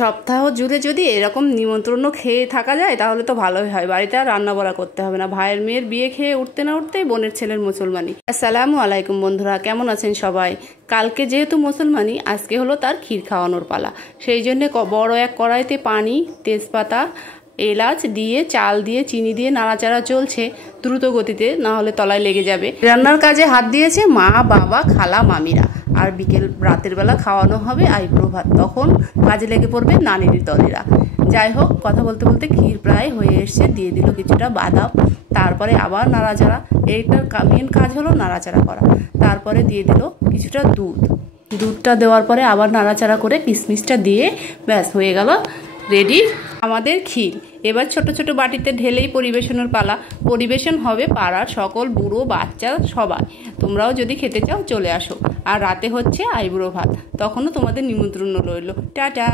সপ্তাহ জুড়ে যদি এরকম নিমন্ত্রণ খেয়ে থাকা যায় তাহলে তো ভালোই হয়, বাড়িতে আর রান্না বাড়া করতে হবে না। ভাইয়ের মেয়ের বিয়ে খেয়ে উঠতে না উঠতেই বোনের ছেলের মুসলমানি। আসসালামু আলাইকুম বন্ধুরা, কেমন আছেন সবাই? কালকে যেহেতু মুসলমানি, আজকে হলো তার ক্ষীর খাওয়ানোর পালা। সেই জন্যে বড় এক কড়াইতে পানি, তেজপাতা, এলাচ দিয়ে, চাল দিয়ে, চিনি দিয়ে নাড়াচাড়া চলছে দ্রুত গতিতে, না হলে তলায় লেগে যাবে। রান্নার কাজে হাত দিয়েছে মা, বাবা, খালা, মামিরা। আর বিকেল রাতের বেলা খাওয়ানো হবে আইব্রো ভাত, তখন কাজে লেগে পড়বে নানির দলেরা। যাই হোক, কথা বলতে বলতে ক্ষীর প্রায় হয়ে এসছে। দিয়ে দিল কিছুটা বাদাম, তারপরে আবার নাড়াচাড়া। এইটার মেন কাজ হলো নাড়াচাড়া করা। তারপরে দিয়ে দিল কিছুটা দুধটা দেওয়ার পরে আবার নাড়াচাড়া করে কিশমিশটা দিয়ে ব্যাস হয়ে গেল রেডি আমাদের ক্ষীর। এবার ছোট ছোট বাটিতে ঢেলেই পরিবেশনের পালা। পরিবেশন হবে পাড়ার সকল বুড়ো বাচ্চা সবাই। তোমরাও যদি খেতে চাও চলে আসো। আর রাতে হচ্ছে আইব্রো ভাত, তখনও তোমাদের নিমন্ত্রণ রইল। টাটা।